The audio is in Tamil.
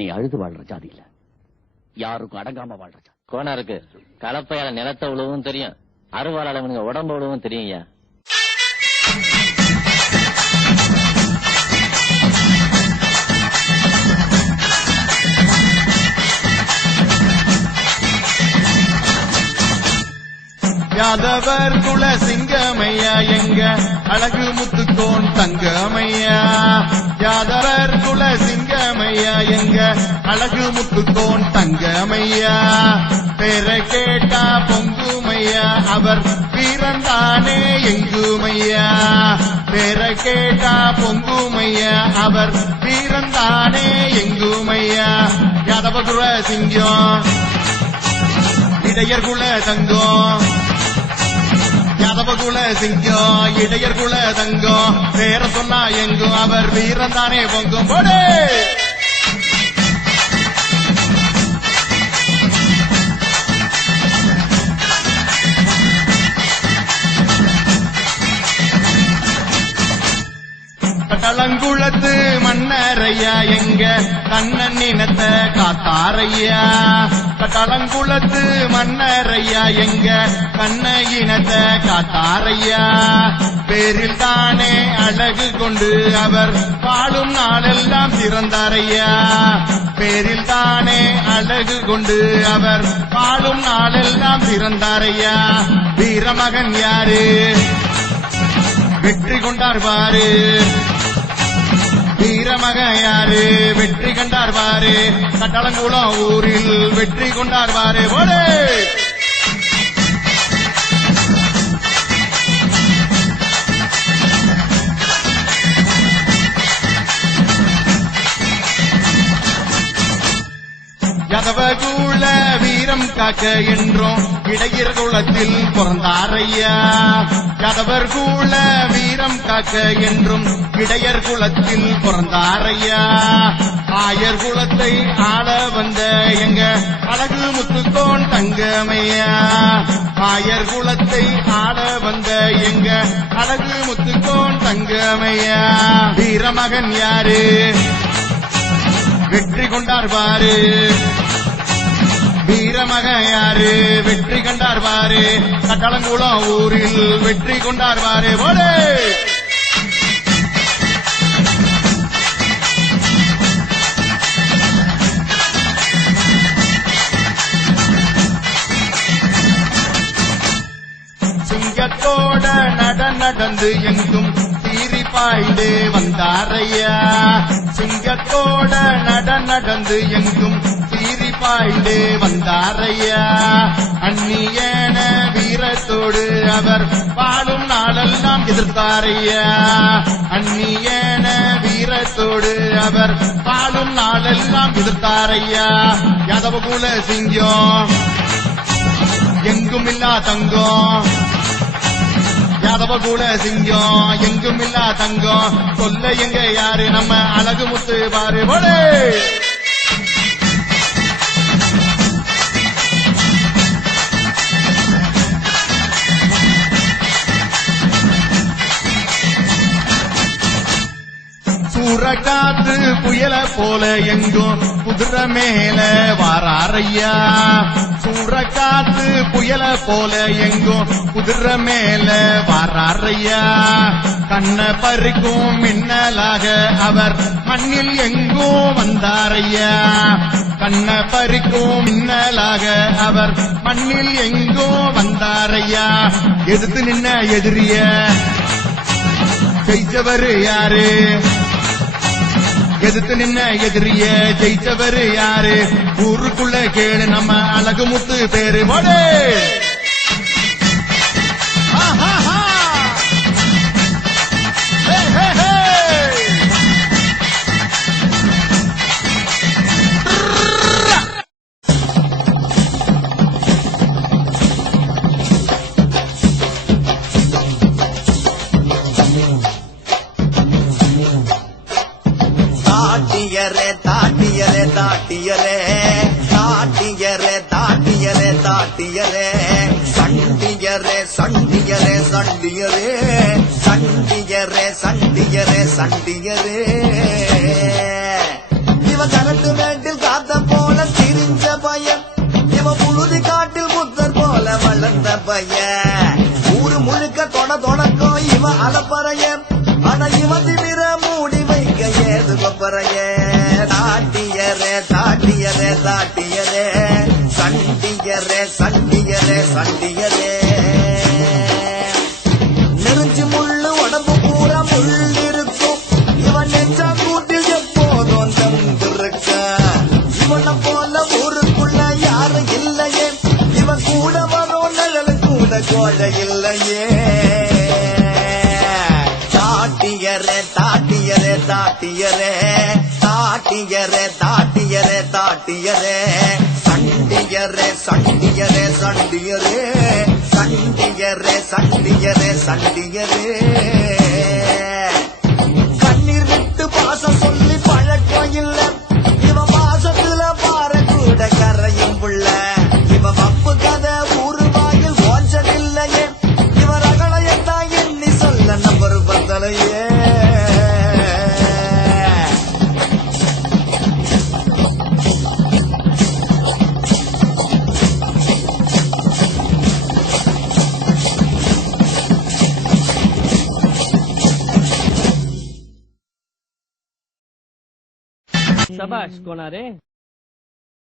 நீ அழுது வாழ்ற ஜாதி இல்ல, யாருக்கும் அடங்காம வாழ்ற ஜாதி. கோனாருக்கு கலப்பையால நிலத்த உழவும் தெரியும், அறுவாளால உடம்பு உழவும் தெரியும் ஐயா. யாதவர் குல சிங்கமையா எங்க அழகு முத்துக்கோன் தங்கமையா. யாதவர் குல சிங்கமையா எங்க அழகு முத்துக்கோன் தங்கமையா. பேரை கேட்டா பொங்குமையா அவர் வீரந்தானே எங்குமையா. பேரை கேட்டா பொங்குமையா அவர் வீரந்தானே எங்குமையா. யாதவ குல சிங்கம் இடையர் குல தங்கம். யாதவ குல சிங்கம் இடையர் குல தங்கம். பேர சொன்னா எங்கும் அவர் வீரந்தானே பொங்கும் போடு. கட்டளங்குளத்து மன்னரையா எங்க கண்ணன் இனத்த காத்தாரையா. கட்டளங்குளத்து மன்னரையா எங்க கண்ண இனத்த காத்தாரையா. பேரில் தானே அழகு கொண்டு அவர் வாழும் நாளெல்லாம் சிறந்தாரையா. பேரில் தானே அழகு கொண்டு அவர் வாழும் நாளெல்லாம் சிறந்தாரையா. வீரமகன் யாரு வெற்றி கொண்டார் பாரு. வீரமகன் யாரு வெற்றி கண்டார் பாரு. கட்டளங்குளம் ஊரில் வெற்றி கொண்டார் பாரு போடு. யாதவ குல வீரம் காக்க என்றும் இடையர் குலத்தில் பிறந்தாரையா. யாதவர் குல வீரம் காக்க என்றும் இடையர் குலத்தில் பிறந்தாரையா. ஆயர் குலத்தை ஆள வந்த எங்க அழகு முத்துக்கோன் தங்கமையா. ஆயர் குலத்தை ஆள வந்த எங்க அழகு முத்துக்கோன் தங்கமையா. வீரமகன் யாரு வெற்றி கொண்டார் பாரு. வீரமகன் யாரு வெற்றி கண்டார் பாரு. கட்டளங்குளம் ஊரில் வெற்றி கொண்டார் பாரு போடு. சிங்கத்தோட நடந்து எங்கும் சீறி பாய்ந்து வந்தாரையா. சிங்கத்தோட நடந்து எங்கும் சீறி பாய்ந்து வந்தாரையா. அந்நியன வீரத்தோடு அவர் வாழும் நாளெல்லாம் எதிர்த்தாரையா. அந்நியன வீரத்தோடு அவர் வாழும் நாளெல்லாம் எதிர்த்தாரையா. யாதவ குல சிங்கம் எங்கும் இல்லா தங்கம். யாதவ குல சிங்கம் எங்கும் இல்லா தங்கம். சொல்ல எங்க யாரு நம்ம அழகு முத்து பாரு போடு. சூறக்காத்து புயல போல எங்கும் குதிரை மேல வாராரையா. சூறக்காத்து புயல போல எங்கும் குதிரை மேல வாராரையா. கண்ண பறிக்கும் மின்னலாக அவர் மண்ணில் எங்கும் வந்தாரையா. கண்ண பறிக்கும் மின்னலாக அவர் மண்ணில் எங்கும் வந்தாரையா. எதிர்த்து நின்ன எதிரிய ஜெயிச்சவர் யாரு. எதிர்த்து நின்ன எதிரிய ஜெயிச்சவர் யாரு. ஊருக்குள்ள கேளு நம்ம அழகு முத்து பேரு போடு. தாட்டியரே தாட்டியரே தாட்டியரே தாட்டியரே தாட்டியரே தாட்டியரே சண்டியரே சண்டியரே சண்டியரே சண்டியரே சண்டியரே சண்டியரே இவன் கரட்டு மேட்டில் காத்த போல திரிஞ்ச பையன் இவன் புழுதி காட்டில் புத்தர் போல வளர்ந்த பையன் ஊரு முழுக்க தொடக்கம் இவன் அலப்பறையன் ஆனா இவன் திமிர மூடி வைக்க ஏது கொப்பறைய தாட்டியரே தாட்டியரே தாட்டியரே சண்டியரே சண்டியரே சண்டியரே நெருஞ்சி முள்ளு உடம்பு பூரா முள் இருக்கும் இவன் நெஞ்சா கூட்டில் எப்போதும் தந்திருக்க இவனை போல ஊருக்குள்ள யாரும் இல்லையே இவன் கூட வரும் நிழல் கூட கோழை இல்லையே தாட்டியரே தாட்டியரே தாட்டியரே தாட்டியரே தாட்டியரே தாட்டியரே சண்டியரே சண்டியரே சண்டியரே சண்டியரே சண்டியரே சண்டியரே கண்ணீர் விட்டு பாசம் சொல்லி பழக்கம் இல்ல இவன் பாசத்துல பாற கூட கரையும் புள்ள இவன் பப்பு கதை ஊருவாயில் ஓஞ்சல் இல்லையே இவன் ரகளையத்தான் எண்ணி சொல்ல நம்பர் பத்தலையே சபாஷ் கோனாரே.